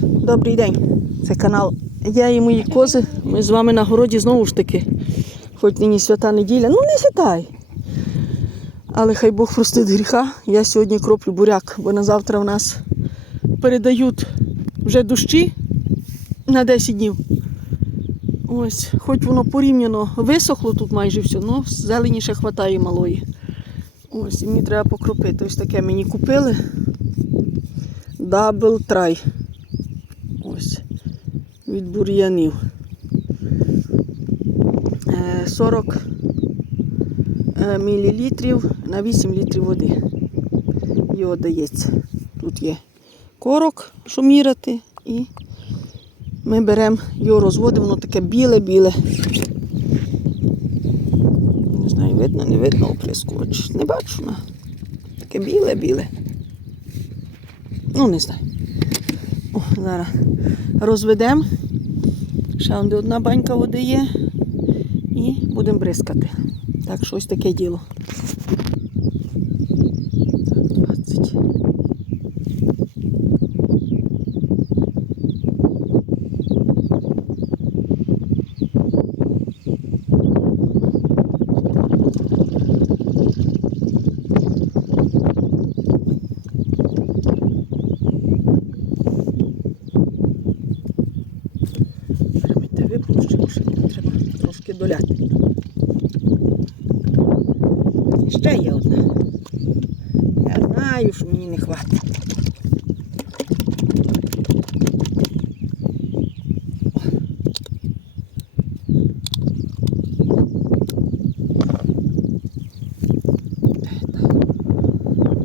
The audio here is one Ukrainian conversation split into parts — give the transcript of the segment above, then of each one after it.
Добрий день. Це канал Я і мої кози. Ми з вами на городі знову ж таки. Хоч нині свята неділя. Ну не святай. Але хай Бог простить гріха. Я сьогодні кроплю буряк, бо на завтра в нас передають вже дощі на 10 днів. Ось, хоч воно порівняно висохло тут майже все, але зелені ще хватає малої. Ось, і мені треба покропити. Ось таке мені купили. Дабл трай. Від бур'янів. Е, 40 е, мілілітрів на 8 літрів води. Його дається. Тут є корок, що міряти, і ми беремо його розводимо, воно таке біле-біле. Не знаю, видно, не видно оприскувач. Не бачу. Таке біле-біле. Ну, не знаю. О, зараз розведемо. Ще одна банька води є. І будемо бризкати. Так, щось таке діло. ще є одна. Я знаю, що мені не хватить.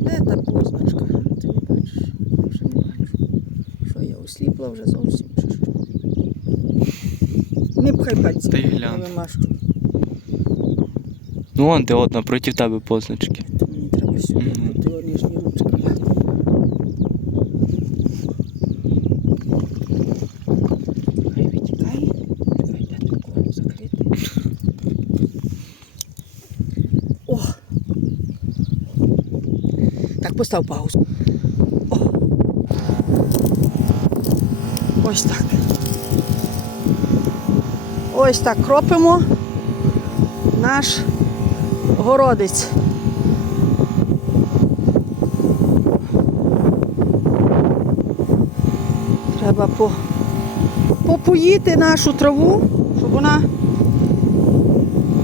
Де та позначка? Ти не бачиш? Я вже не бачу. Що я осліпла вже зовсім чи що? Не пхай пальці. Та й на глянь. вимашку. Ну, вон де одна проти тебе позначки. Мені треба сюди на ті нижні ручки. Хай витікає. Чекай, де такого закрити. О! Так, постав паузу. О! Ось так. Ось так кропимо наш городець. Треба по, попоїти нашу траву, щоб вона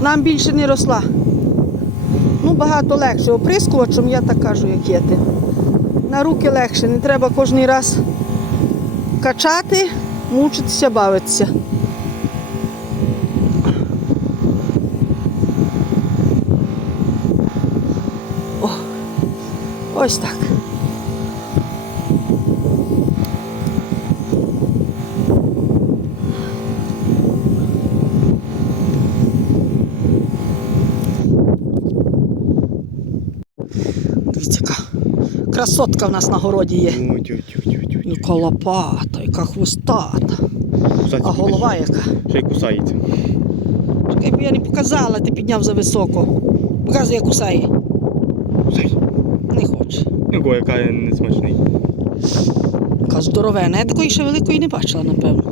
нам більше не росла. Ну, багато легше. Оприскувачем, я так кажу, як є ти. На руки легше, не треба кожен раз качати, мучитися, бавитися. Ось так. Дивіться, красотка в нас на городі є. Тю, тю. Яка лопата, яка хвостата, Кусається, а голова яка. Ще й кусається. Чекай, бо я не показала, ти підняв за високо. Показує, як кусає. Кусай. Не хоче. Ого, яка не смачний. Яка здоровена. Я такої ще великої не бачила, напевно.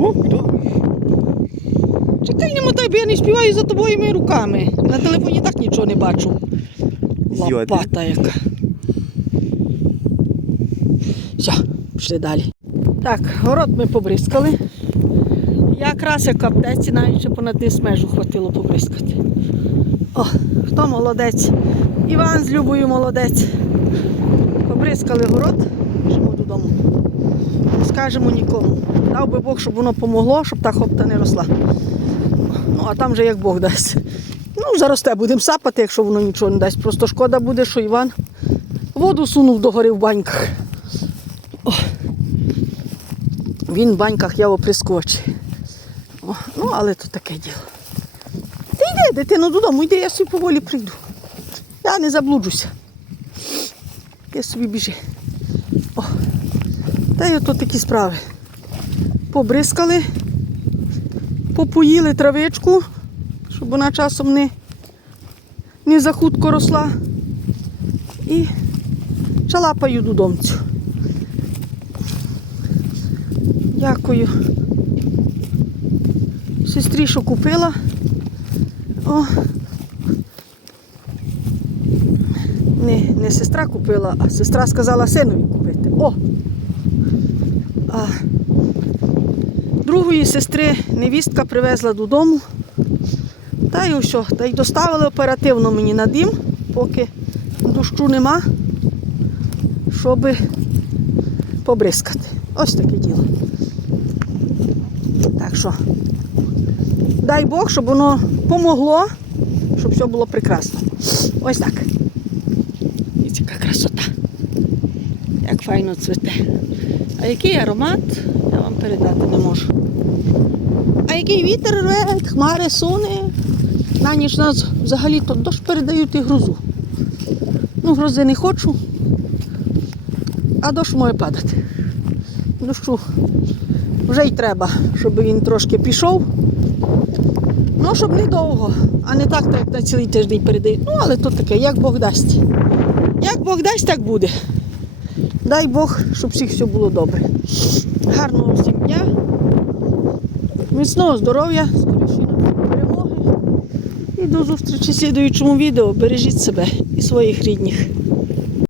О, хто? Чекай, не мотай, бо я не співаю за тобою руками. На телефоні так нічого не бачу. Лопата яка. Все, пішли далі. Так, город ми побризкали. Якраз як аптеці навіть ще понад низ межу хватило побризкати. О, хто молодець? Іван з Любою молодець. Побризкали город, біжимо додому. Не скажемо нікому. Дав би Бог, щоб воно помогло, щоб та хопта не росла. Ну, а там же як Бог дасть. Ну, заросте, будемо сапати, якщо воно нічого не дасть. Просто шкода буде, що Іван воду сунув догори в баньках. О. Він в баньках я оприскочі. О, ну, але то таке діло. Ти йди, дитино, додому, йди, я собі поволі прийду. Не заблуджуся. Я собі біжи. О. Та й ото такі справи. Побризкали, попоїли травичку, щоб вона часом не, не захутко росла. І чалапаю додомцю. Дякую. Сестрі, що купила. О. Не, сестра купила, а сестра сказала синові купити. О! А другої сестри невістка привезла додому. Та й все. Та й доставили оперативно мені на дім, поки дощу нема, щоб побризкати. Ось таке діло. Так що, дай Бог, щоб воно помогло, щоб все було прекрасно. Ось так. І яка красота. Як файно цвіте. А який аромат, я вам передати не можу. А який вітер рве, хмари суне. На ніч нас взагалі то дощ передають і грозу. Ну, грози не хочу, а дощ може падати. Дощу вже й треба, щоб він трошки пішов. Ну, щоб недовго, а не так як на цілий тиждень передають. Ну, але то таке, як Бог дасть. Бог дасть, так буде. Дай Бог, щоб всіх все було добре. Гарного всім дня. Міцного здоров'я, скоріше перемоги. І до зустрічі в слідуючому відео. Бережіть себе і своїх рідних.